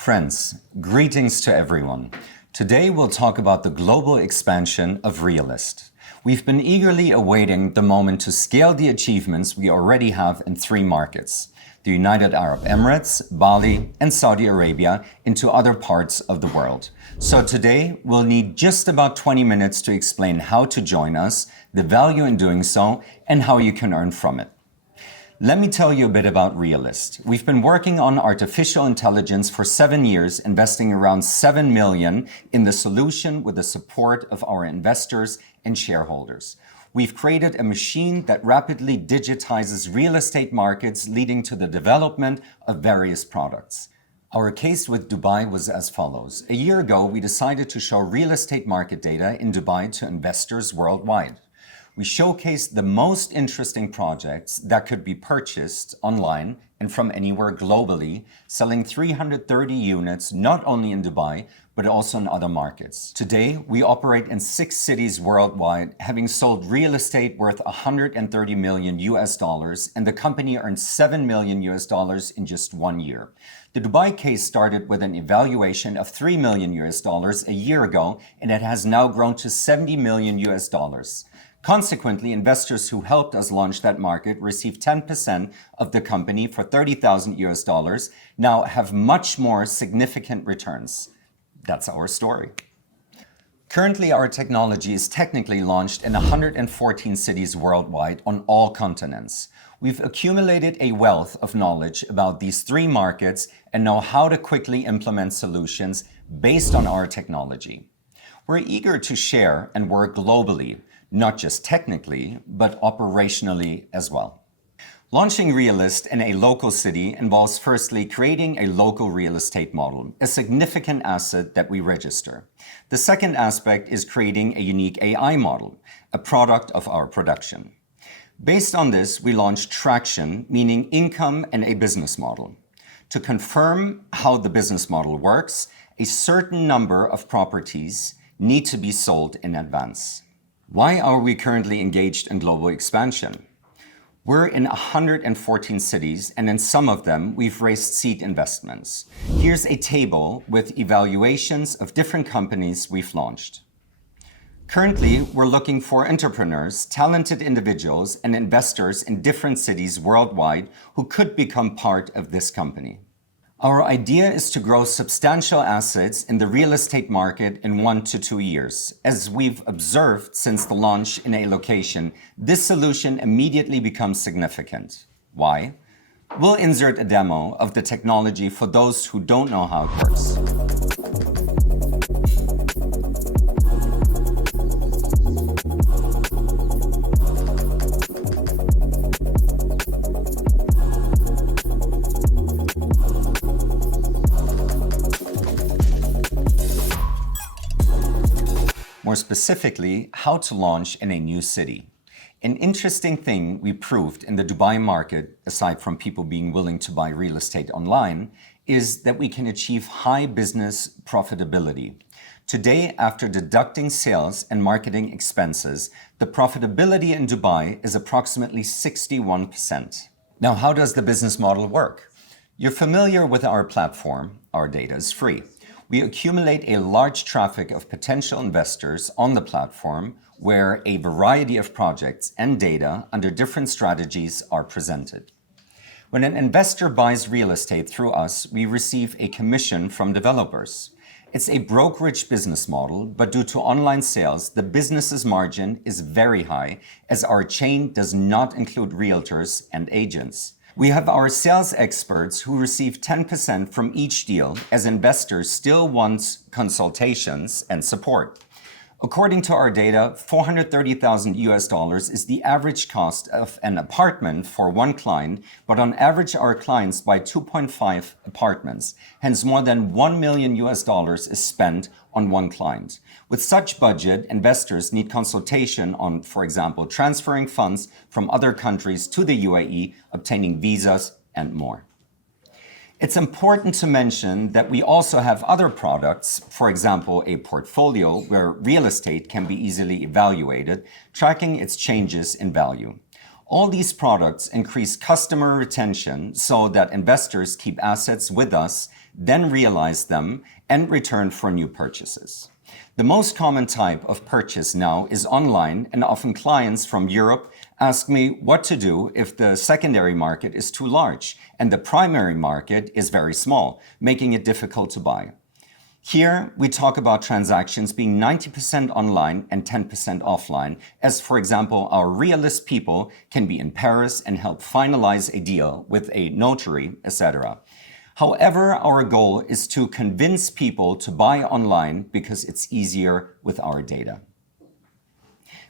Friends, greetings to everyone. Today we'll talk about the global expansion of Realiste. We've been eagerly awaiting the moment to scale the achievements we already have in 3 markets, the United Arab Emirates, Bali, and Saudi Arabia, into other parts of the world. So today we'll need just about 20 minutes to explain how to join us, the value in doing so, and how you can earn from it. Let me tell you a bit about Realiste. We've been working on artificial intelligence for 7 years, investing around 7 million in the solution with the support of our investors and shareholders. We've created a machine that rapidly digitizes real estate markets, leading to the development of various products. Our case with Dubai was as follows. A year ago, we decided to show real estate market data in Dubai to investors worldwide. We showcased the most interesting projects that could be purchased online and from anywhere globally, selling 330 units not only in Dubai, but also in other markets. Today, we operate in 6 cities worldwide, having sold real estate worth $130 million US, and the company earned $7 million US in just 1 year. The Dubai case started with an evaluation of $3 million US a year ago, and it has now grown to $70 million US. Consequently, investors who helped us launch that market received 10% of the company for $30,000 US, now have much more significant returns. That's our story. Currently, our technology is technically launched in 114 cities worldwide on all continents. We've accumulated a wealth of knowledge about these 3 markets and know how to quickly implement solutions based on our technology. We're eager to share and work globally, not just technically, but operationally as well. Launching Realiste in a local city involves firstly creating a local real estate model, a significant asset that we register. The second aspect is creating a unique AI model, a product of our production. Based on this, we launched Traction, meaning income and a business model. To confirm how the business model works, a certain number of properties need to be sold in advance. Why are we currently engaged in global expansion? We're in 114 cities, and in some of them, we've raised seed investments. Here's a table with evaluations of different companies we've launched. Currently, we're looking for entrepreneurs, talented individuals, and investors in different cities worldwide who could become part of this company. Our idea is to grow substantial assets in the real estate market in 1 to 2 years. As we've observed since the launch in a location, this solution immediately becomes significant. Why? We'll insert a demo of the technology for those who don't know how it works. More specifically, how to launch in a new city. An interesting thing we proved in the Dubai market, aside from people being willing to buy real estate online, is that we can achieve high business profitability. Today, after deducting sales and marketing expenses, the profitability in Dubai is approximately 61%. Now, how does the business model work? You're familiar with our platform. Our data is free. We accumulate a large traffic of potential investors on the platform where a variety of projects and data under different strategies are presented. When an investor buys real estate through us, we receive a commission from developers. It's a brokerage business model, but due to online sales, the business's margin is very high as our chain does not include realtors and agents. We have our sales experts who receive 10% from each deal as investors still want consultations and support. According to our data, $430,000 US is the average cost of an apartment for one client, but on average our clients buy 2.5 apartments. Hence more than $1 million US is spent on one client. With such budget, investors need consultation on, for example, transferring funds from other countries to the UAE, obtaining visas, and more. It's important to mention that we also have other products, for example, a portfolio where real estate can be easily evaluated, tracking its changes in value. All these products increase customer retention so that investors keep assets with us then realize them and return for new purchases. The most common type of purchase now is online, and often clients from Europe ask me what to do if the secondary market is too large and the primary market is very small, making it difficult to buy. Here, we talk about transactions being 90% online and 10% offline, as for example, our Realiste people can be in Paris and help finalize a deal with a notary, etc. However, our goal is to convince people to buy online because it's easier with our data.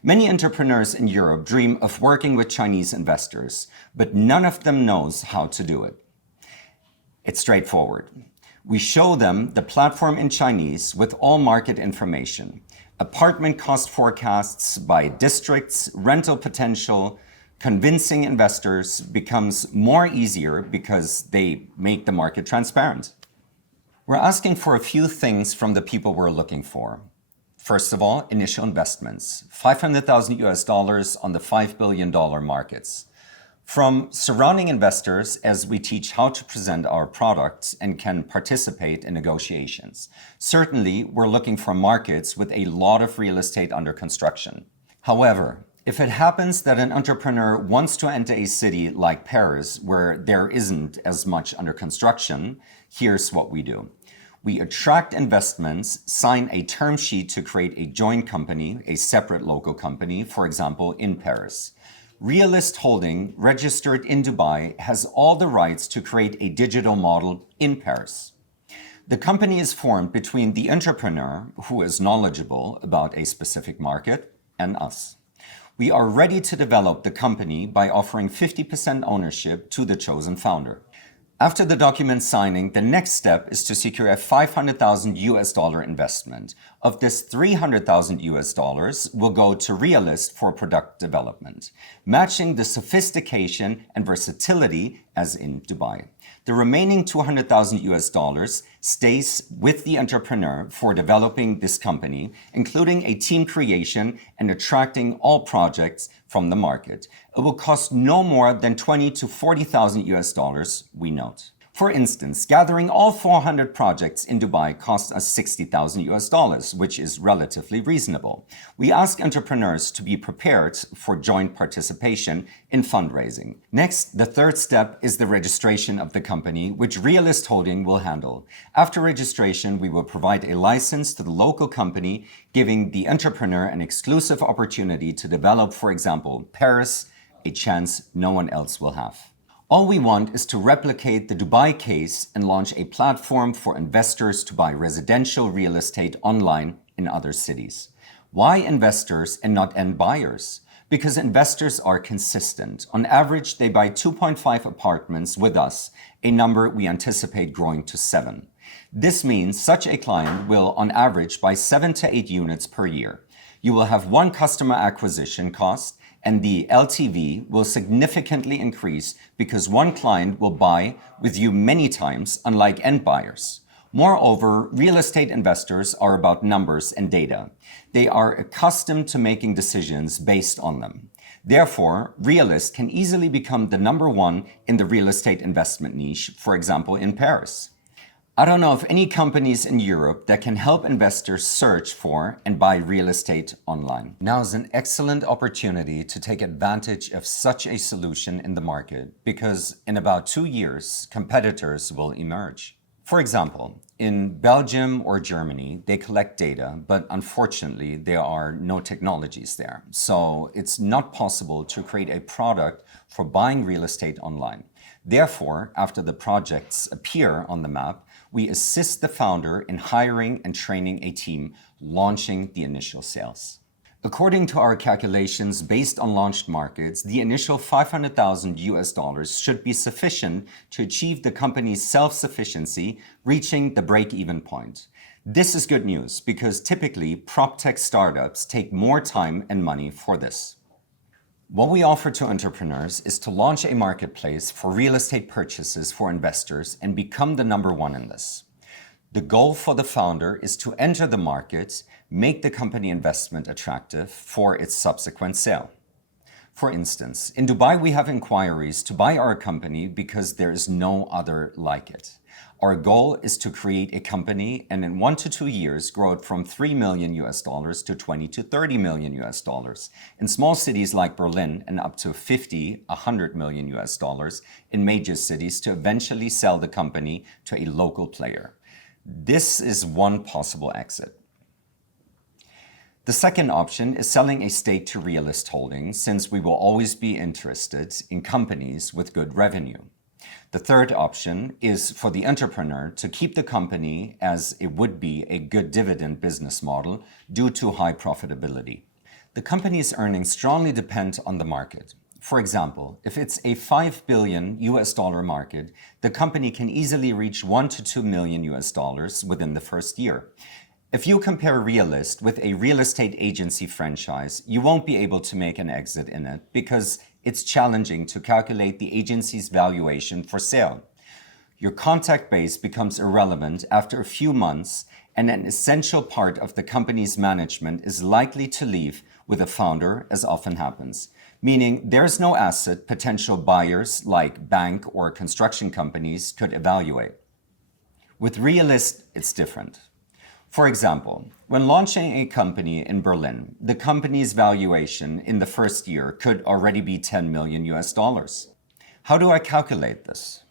Many entrepreneurs in Europe dream of working with Chinese investors, but none of them knows how to do it. It's straightforward. We show them the platform in Chinese with all market information, apartment cost forecasts by districts, rental potential. Convincing investors becomes more easier because they make the market transparent. We're asking for a few things from the people we're looking for. First of all, initial investments, $500,000 on the $5 billion markets. From surrounding investors as we teach how to present our products and can participate in negotiations. Certainly, we're looking for markets with a lot of real estate under construction. However, if it happens that an entrepreneur wants to enter a city like Paris where there isn't as much under construction, here's what we do. We attract investments, sign a term sheet to create a joint company, a separate local company, for example, in Paris. Realiste Holding, registered in Dubai, has all the rights to create a digital model in Paris. The company is formed between the entrepreneur, who is knowledgeable about a specific market, and us. We are ready to develop the company by offering 50% ownership to the chosen founder. After the document signing, the next step is to secure a $500,000 investment. Of this, $300,000 will go to Realiste for product development, matching the sophistication and versatility as in Dubai. The remaining $200,000 stays with the entrepreneur for developing this company, including a team creation and attracting all projects from the market. It will cost no more than $20,000 to $40,000, we note. For instance, gathering all 400 projects in Dubai costs us $60,000, which is relatively reasonable. We ask entrepreneurs to be prepared for joint participation in fundraising. Next, the third step is the registration of the company, which Realiste Holding will handle. After registration, we will provide a license to the local company, giving the entrepreneur an exclusive opportunity to develop, for example, Paris, a chance no one else will have. All we want is to replicate the Dubai case and launch a platform for investors to buy residential real estate online in other cities. Why investors and not end buyers? Because investors are consistent. On average, they buy 2.5 apartments with us, a number we anticipate growing to 7. This means such a client will, on average, buy 7 to 8 units per year. You will have one customer acquisition cost, and the LTV will significantly increase because one client will buy with you many times, unlike end buyers. Moreover, real estate investors are about numbers and data. They are accustomed to making decisions based on them. Therefore, Realiste can easily become the number one in the real estate investment niche, for example, in Paris. I don't know of any companies in Europe that can help investors search for and buy real estate online. Now is an excellent opportunity to take advantage of such a solution in the market because in about 2 years, competitors will emerge. For example, in Belgium or Germany, they collect data, but unfortunately, there are no technologies there. So it's not possible to create a product for buying real estate online. Therefore, after the projects appear on the map, we assist the founder in hiring and training a team, launching the initial sales. According to our calculations based on launched markets, the initial $500,000 should be sufficient to achieve the company's self-sufficiency, reaching the break-even point. This is good news because typically PropTech startups take more time and money for this. What we offer to entrepreneurs is to launch a marketplace for real estate purchases for investors and become the number one in this. The goal for the founder is to enter the market, make the company investment attractive for its subsequent sale. For instance, in Dubai we have inquiries to buy our company because there is no other like it. Our goal is to create a company and in 1 to 2 years grow it from $3 million to 20 to 30 million in small cities like Berlin and up to 50, 100 million in major cities to eventually sell the company to a local player. This is one possible exit. The second option is selling a stake to Realiste Holdings, since we will always be interested in companies with good revenue. The third option is for the entrepreneur to keep the company, as it would be a good dividend business model due to high profitability. The company's earnings strongly depend on the market. For example, if it's a $5 billion market, the company can easily reach $1 to 2 million within the first year. If you compare Realiste with a real estate agency franchise, you won't be able to make an exit in it because it's challenging to calculate the agency's valuation for sale. Your contact base becomes irrelevant after a few months, and an essential part of the company's management is likely to leave with a founder, as often happens, meaning there's no asset potential buyers like bank or construction companies could evaluate. With Realiste, it's different. For example, when launching a company in Berlin, the company's valuation in the first year could already be $10 million. How do I calculate this?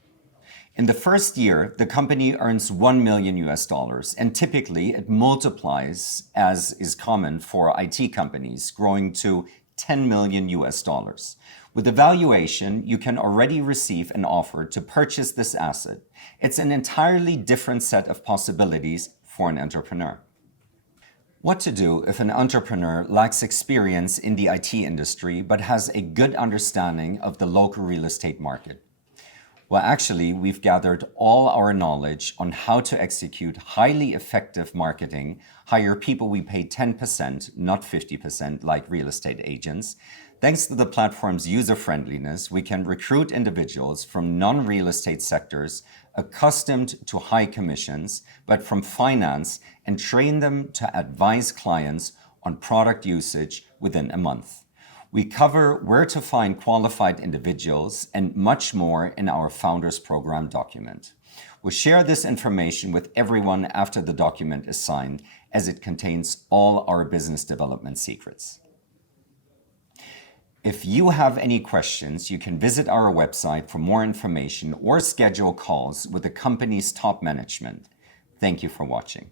In the first year, the company earns $1 million, and typically it multiplies, as is common for IT companies, growing to $10 million. With the valuation, you can already receive an offer to purchase this asset. It's an entirely different set of possibilities for an entrepreneur. What to do if an entrepreneur lacks experience in the IT industry but has a good understanding of the local real estate market? Well, actually, we've gathered all our knowledge on how to execute highly effective marketing, hire people we pay 10%, not 50% like real estate agents. Thanks to the platform's user-friendliness, we can recruit individuals from non-real estate sectors accustomed to high commissions, but from finance, and train them to advise clients on product usage within a month. We cover where to find qualified individuals and much more in our Founders Program document. We'll share this information with everyone after the document is signed, as it contains all our business development secrets. If you have any questions, you can visit our website for more information or schedule calls with the company's top management. Thank you for watching.